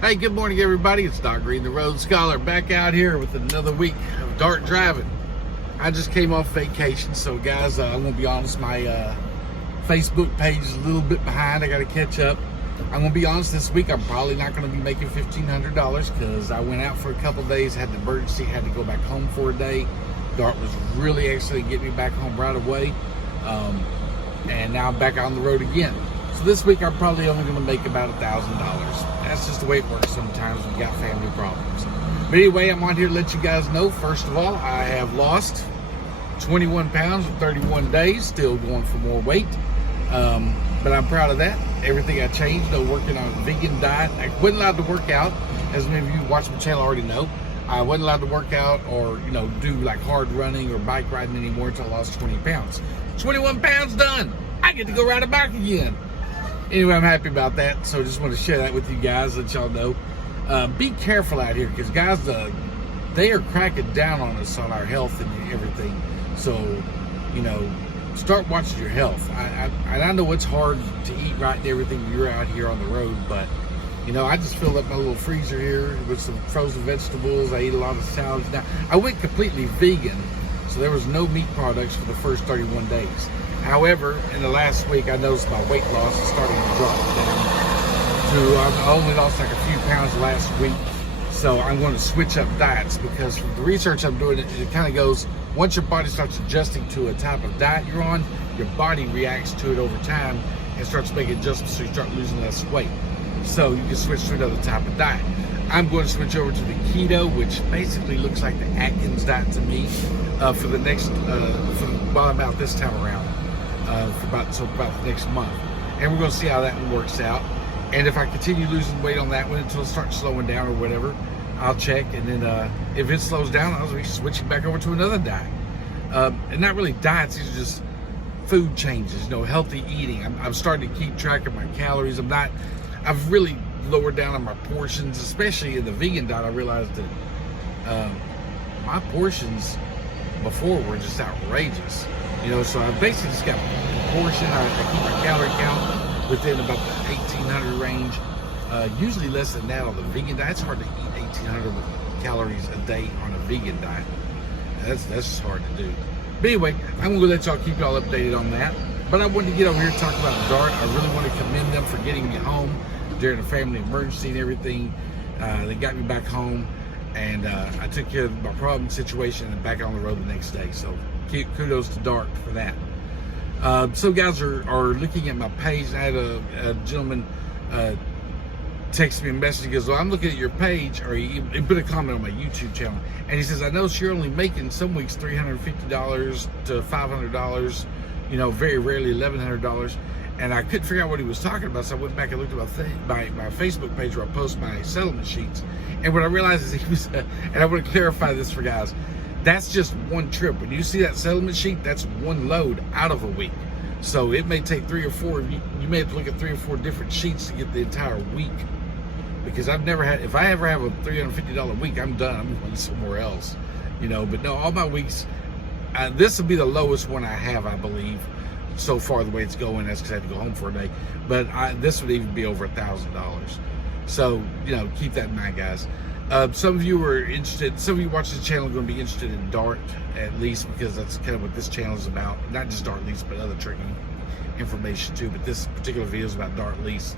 Hey, good morning, everybody. It's Doc Green, the Road Scholar, back out here with another week of dart driving. I just came off vacation, so guys, I'm gonna be honest, my Facebook page is a little bit behind. I got to catch up. I'm gonna be honest, this week I'm probably not gonna be making $1,500 because I went out for a couple days, had an emergency, had to go back home for a day. Dart was really actually getting me back home right away, and now I'm back on the road again. So this week I'm probably only going to make about $1,000. That's just the way it works sometimes when you got family problems. But anyway, I'm on here to let you guys know, first of all, I have lost 21 pounds in 31 days, still going for more weight. But I'm proud of that. Everything I changed, no working on a vegan diet. I wasn't allowed to work out, as many of you who watch my channel already know. I wasn't allowed to work out or, do like hard running or bike riding anymore until I lost 20 pounds. 21 pounds done. I get to go ride a bike again. Anyway, I'm happy about that, so just want to share that with you guys, let y'all know. Be careful out here, because guys, they are cracking down on us on our health and everything. So, start watching your health. I know it's hard to eat right and everything when you're out here on the road, but, I just filled up my little freezer here with some frozen vegetables. I eat a lot of salads now. I went completely vegan, so there was no meat products for the first 31 days. However, in the last week, I noticed my weight loss is starting to drop down. I only lost like a few pounds last week. So I'm going to switch up diets, because from the research I'm doing, it kind of goes, once your body starts adjusting to a type of diet you're on, your body reacts to it over time and starts making adjustments, so you start losing less weight. So you can switch to another type of diet. I'm going to switch over to the keto, which basically looks like the Atkins diet to me, for the next, while I'm out this time around. For about the next month, and we're going to see how that one works out. And if I continue losing weight on that one until it starts slowing down or whatever, I'll check, and then if it slows down, I'll be switching back over to another diet. And not really diets; these are just food changes. Healthy eating. I'm starting to keep track of my calories. I've really lowered down on my portions, especially in the vegan diet. I realized that my portions before were just outrageous. So I basically just got a portion. I keep my calorie count within about the 1,800 range. Usually less than that on the vegan diet. It's hard to eat 1,800 calories a day on a vegan diet. That's just hard to do. But anyway, I'm going to let y'all keep y'all updated on that. But I wanted to get over here and talk about Dart. I really want to commend them for getting me home during a family emergency and everything. They got me back home, and I took care of my problem situation and back on the road the next day. So kudos to Dart for that. Some guys are looking at my page, and I had a gentleman text me a message. He goes, "Well, I'm looking at your page," or he put a comment on my YouTube channel, and he says, "I notice you're only making some weeks $350 to $500, very rarely $1,100." And I couldn't figure out what he was talking about, so I went back and looked at my Facebook page where I post my settlement sheets. And what I realized is he was, and I want to clarify this for guys, that's just one trip. When you see that settlement sheet, that's one load out of a week. So it may take 3 or 4. You may have to look at 3 or 4 different sheets to get the entire week. Because I've never had, if I ever have a $350 week, I'm done. I'm going somewhere else. But no, all my weeks, this will be the lowest one I have, I believe, so far the way it's going. That's because I had to go home for a day. But this would even be over $1,000. So, keep that in mind, guys. Some of you are interested, some of you watching the channel are going to be interested in Dart, at least, because that's kind of what this channel is about. Not just Dart Lease, but other tricking information too. But this particular video is about Dart Lease.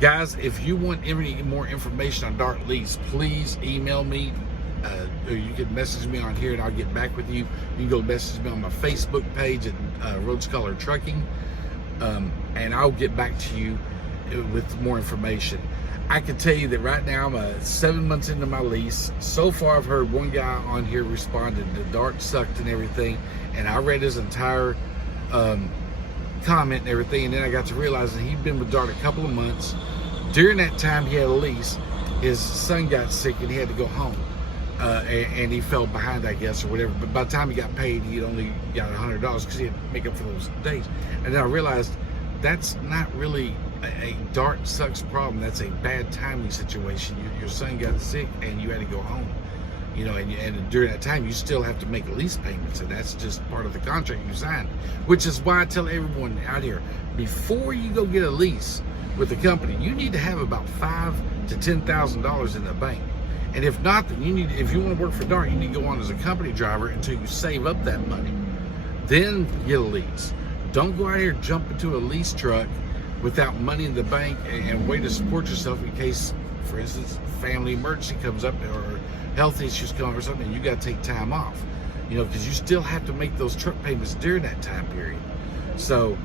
Guys, if you want any more information on Dart Lease, please email me, or you can message me on here and I'll get back with you. You can go message me on my Facebook page at Road Scholar Trucking, and I'll get back to you with more information. I can tell you that right now I'm 7 months into my lease. So far, I've heard one guy on here responded to Dart sucked and everything, and I read his entire comment and everything, and then I got to realize that he'd been with Dart a couple of months. During that time he had a lease, his son got sick and he had to go home, and he fell behind, I guess, or whatever. But by the time he got paid, he'd only got $100 because he had to make up for those days. And then I realized that's not really a Dart sucks problem. That's a bad timing situation. Your son got sick and you had to go home. You know, and during that time, you still have to make lease payments, and that's just part of the contract you signed. Which is why I tell everyone out here, before you go get a lease with the company, you need to have about $5,000 to $10,000 in the bank. And if not, then if you want to work for DART, you need to go on as a company driver until you save up that money. Then get a lease. Don't go out here and jump into a lease truck without money in the bank and way to support yourself in case, for instance, family emergency comes up or health issues come or something, and you got to take time off, you know, because you still have to make those truck payments during that time period. So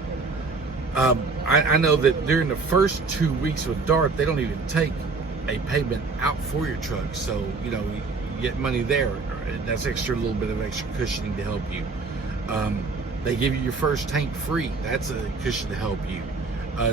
I know that during the first 2 weeks with DART, they don't even take a payment out for your truck. So, you know, you get money there. That's extra, little bit of extra cushioning to help you. They give you your first tank free. That's a cushion to help you.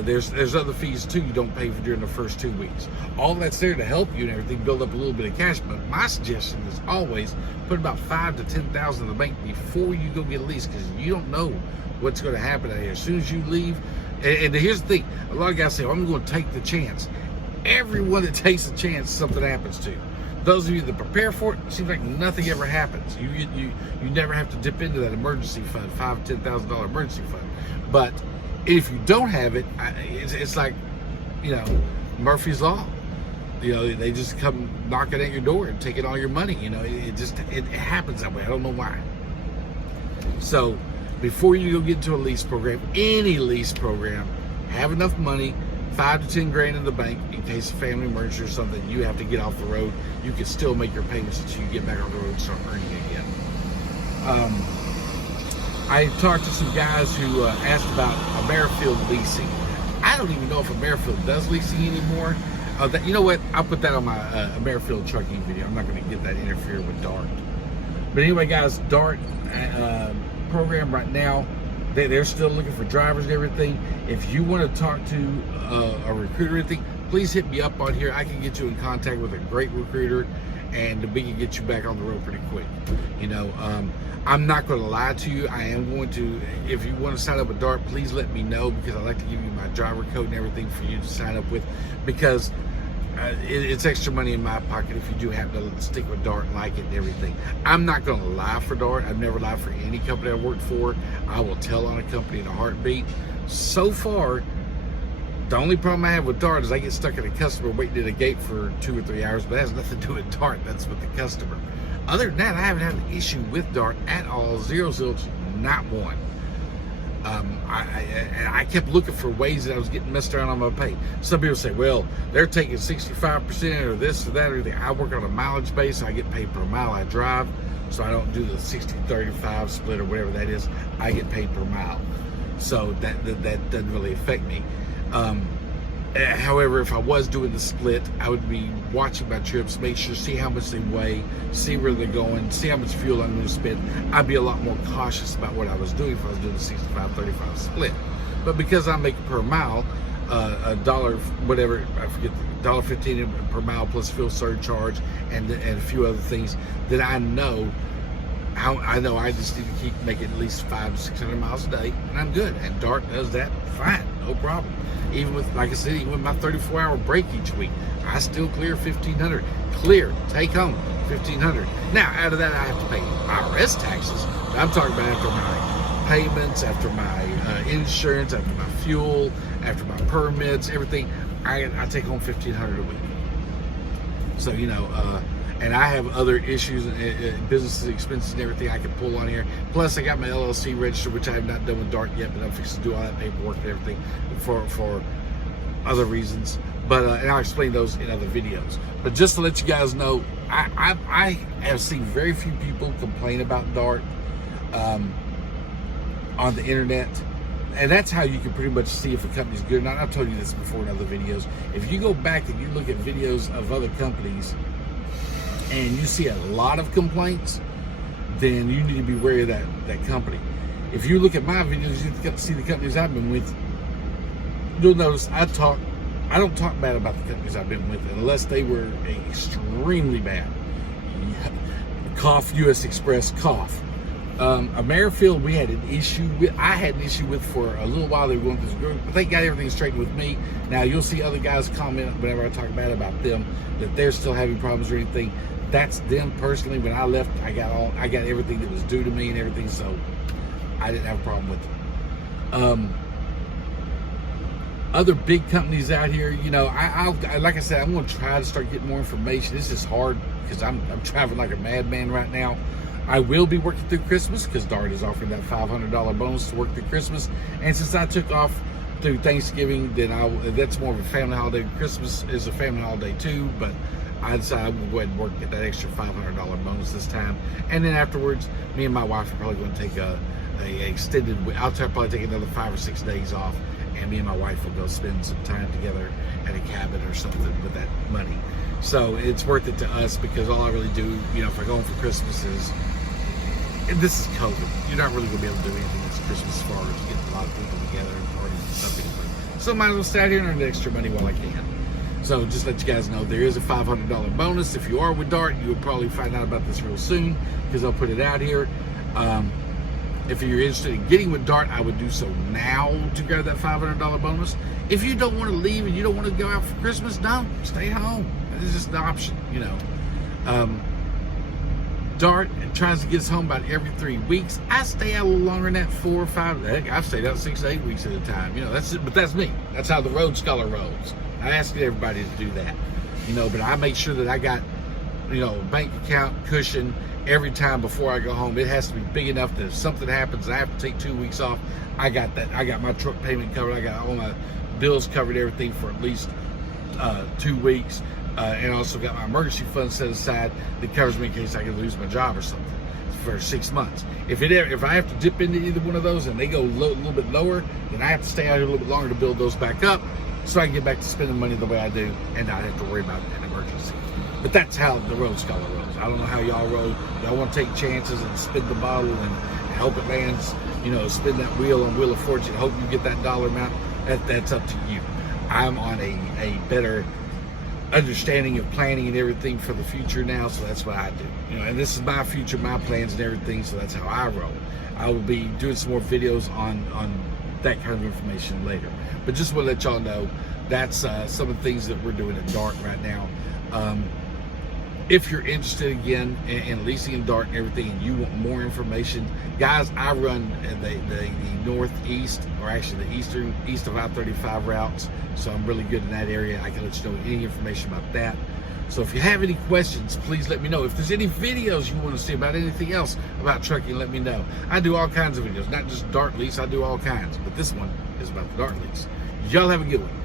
There's other fees too you don't pay for during the first 2 weeks. All that's there to help you and everything, build up a little bit of cash. But my suggestion is always put about $5,000 to $10,000 in the bank before you go get a lease, because you don't know what's going to happen out here. As soon as you leave, and here's the thing: a lot of guys say, well, "I'm going to take the chance." Everyone that takes a chance, something happens to. Those of you that prepare for it, it seems like nothing ever happens. You never have to dip into that emergency fund, $5,000 to $10,000 emergency fund. But if you don't have it, it's like, you know, Murphy's Law. You know, they just come knocking at your door and taking all your money. You know, it happens that way. I don't know why. So before you go get into a lease program, any lease program, have enough money, $5,000 to $10,000 in the bank in case of family emergency or something. You have to get off the road. You can still make your payments until you get back on the road and start earning again. I talked to some guys who asked about Amerifield leasing. I don't even know if Amerifield does leasing anymore. You know what? I'll put that on my Amerifield trucking video. I'm not going to get that interfere with DART. But anyway, guys, DART program right now, they're still looking for drivers and everything. If you want to talk to a recruiter or anything, please hit me up on here. I can get you in contact with a great recruiter, and we can get you back on the road pretty quick. You know, I'm not going to lie to you. I am going to, if you want to sign up with DART, please let me know, because I like to give you my driver code and everything for you to sign up with, because it's extra money in my pocket if you do happen to stick with DART and like it and everything. I'm not going to lie for DART. I've never lied for any company I've worked for. I will tell on a company in a heartbeat. So far, the only problem I have with DART is I get stuck at a customer waiting at a gate for 2 or 3 hours, but that has nothing to do with DART. That's with the customer. Other than that, I haven't had an issue with DART at all. Zero zilch, not one. I kept looking for ways that I was getting messed around on my pay. Some people say, well, they're taking 65% or this or that or anything. I work on a mileage base. I get paid per mile I drive, so I don't do the 60-35 split or whatever that is. I get paid per mile, so that doesn't really affect me. However, if I was doing the split, I would be watching my trips, make sure, see how much they weigh, see where they're going, see how much fuel I'm going to spend. I'd be a lot more cautious about what I was doing if I was doing the 65-35 split. But because I make per mile, $1, whatever, I forget, $1.15 per mile plus fuel surcharge and a few other things, then I know I just need to keep making at least 500 to 600 miles a day, and I'm good. And DART does that fine, no problem. Even with, like I said, even with my 34-hour break each week, I still clear 1,500. Clear, take home 1,500. Now, out of that, I have to pay IRS taxes. But I'm talking about after my payments, after my insurance, after my fuel, after my permits, everything. I take home 1,500 a week. So, you know, and I have other issues, business expenses and everything I can pull on here. Plus, I got my LLC registered, which I have not done with DART yet, but I'm fixing to do all that paperwork and everything for other reasons. But and I'll explain those in other videos. But just to let you guys know, I have seen very few people complain about DART on the internet. And that's how you can pretty much see if a company's good or not. I've told you this before in other videos. If you go back and you look at videos of other companies, and you see a lot of complaints, then you need to be wary of that company. If you look at my videos, you get to see the companies I've been with. You'll notice I don't talk bad about the companies I've been with unless they were extremely bad. Cough, US Express, cough. A Merrifield, we had an issue with. I had an issue with for a little while. They were going through this group, but they got everything straightened with me. Now you'll see other guys comment whenever I talk bad about them that they're still having problems or anything. That's them personally. When I left, I got everything that was due to me and everything, so I didn't have a problem with them. Other big companies out here, you know, I like I said, I'm going to try to start getting more information. This is hard because I'm traveling like a madman right now. I will be working through Christmas because Dart is offering that $500 bonus to work through Christmas. And since I took off through Thanksgiving, then that's more of a family holiday. Christmas is a family holiday too, but I decided I would go ahead and work, get that extra $500 bonus this time. And then afterwards, me and my wife are probably going to take a extended, I'll probably take another 5 or 6 days off, and me and my wife will go spend some time together at a cabin or something with that money. So it's worth it to us because all I really do, you know, if I go home for Christmas is, and this is COVID, you're not really going to be able to do anything this Christmas as far as getting a lot of people together and parties and stuff anyway. So I might as well stay out here and earn the extra money while I can. So just let you guys know, there is a $500 bonus. If you are with Dart, you'll probably find out about this real soon because I'll put it out here. If you're interested in getting with Dart, I would do so now to grab that $500 bonus. If you don't want to leave and you don't want to go out for Christmas, don't. Stay home. It's just an option, you know. Dart tries to get us home about every 3 weeks. I stay out a little longer than that, 4 or 5. Heck, I've stayed out 6 to 8 weeks at a time. You know, that's it, but that's me. That's how the Road Scholar rolls. I ask everybody to do that, you know, but I make sure that I got, you know, bank account cushion every time before I go home. It has to be big enough that if something happens, I have to take 2 weeks off. I got that. I got my truck payment covered. I got all my bills covered, everything for at least 2 weeks. And also got my emergency fund set aside that covers me in case I could lose my job or something for 6 months. If I have to dip into either one of those and they go a little bit lower, then I have to stay out here a little bit longer to build those back up so I can get back to spending money the way I do and not have to worry about an emergency. But that's how the Road Scholar rolls. I don't know how y'all roll. Y'all want to take chances and spin the bottle and hope it lands, you know, spin that wheel on Wheel of Fortune, hope you get that dollar amount. That's up to you. I'm on a better understanding of planning and everything for the future now, so that's what I do. You know, and this is my future, my plans and everything, so that's how I roll. I will be doing some more videos on that kind of information later. But just want to let y'all know that's some of the things that we're doing at Dart right now. If you're interested again in leasing in Dart and everything, and you want more information, guys, I run the northeast, or actually the east of I-35 routes, so I'm really good in that area. I can let you know any information about that. So if you have any questions, please let me know. If there's any videos you want to see about anything else about trucking, let me know. I do all kinds of videos, not just Dart lease. I do all kinds, but this one is about the Dart lease. Y'all have a good one.